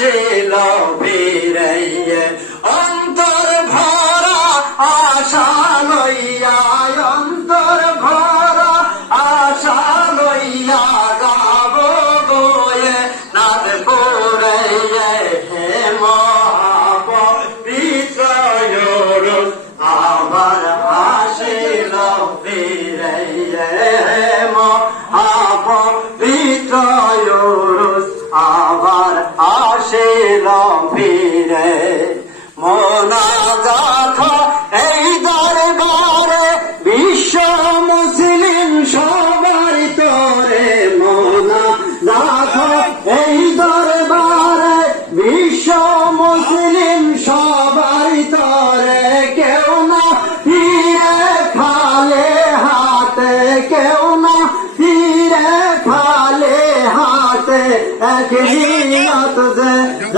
আসিল ফিরে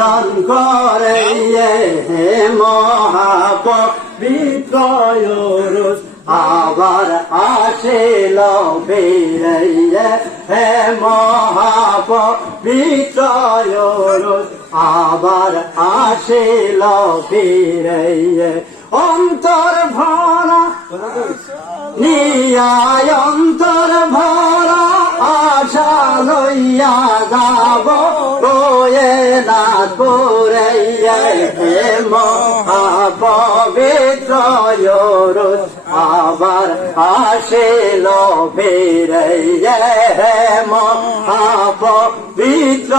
জন করে হে মহাপ বিদ্রোহ আবার আসিল ফিরে হে মহাপ বিদ্রোহ আবার আসিল ফিরে অন্তর ভরা নিয়ায় হে মহাপবিত্র আবার আসিল ফিরে হে মহাপবিত্র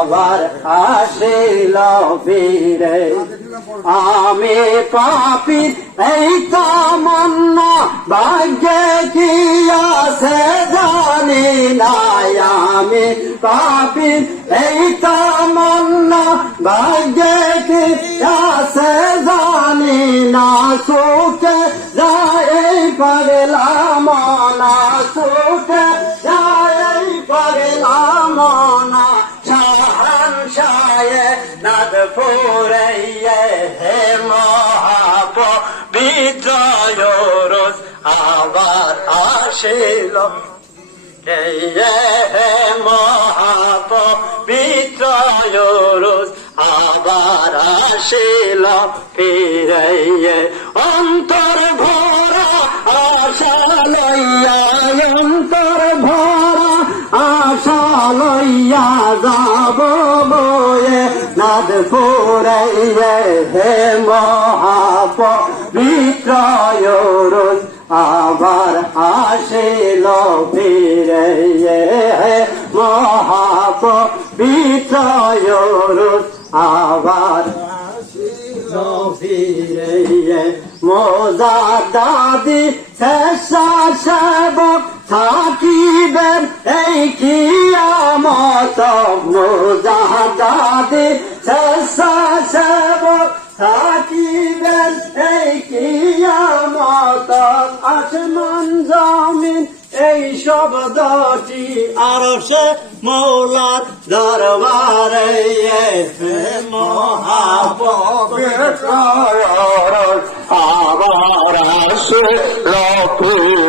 আবার আসিল ফিরে। আমি পাপি এই তামন্না ভাগ্যে কি আছে জানি না আমি পাপি এই তামন্না ভাগ্যে কি আছে জানি না। সুখে যাই পাগলাম না, সুখে যাই পাগলাম না। ফুরাইয়ে হে মহাপ বিদ্রোহ আবার আসিল। হে মহাপ বিদ্রোহ আবার আসিল। ফিরে অন্তর ভরা আশা অন্তর ভরা আশা লইয়া নাদ ফুরাইয়ে হে মহাপ আবার আসিল ফিরে হে মহাপ বিক্রয় আবার ফিরে মোজা দাদি শেষা সেবক থাকিবেন, এই কিয়ামত মোজা দাদি সেবক থাকিবেন এই কিয়ামত, আসমান, জমিন, এই শব্দটি আর সে মৌলার দরবারে আবার আসে মহাপবিত্র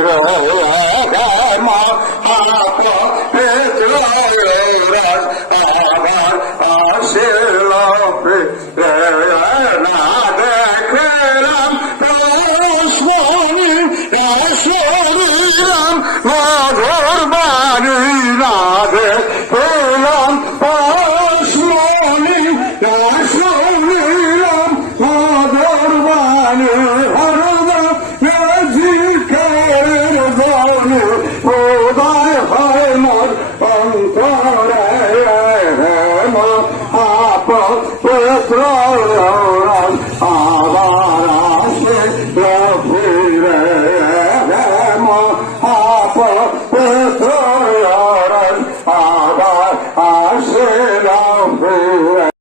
Oh, إله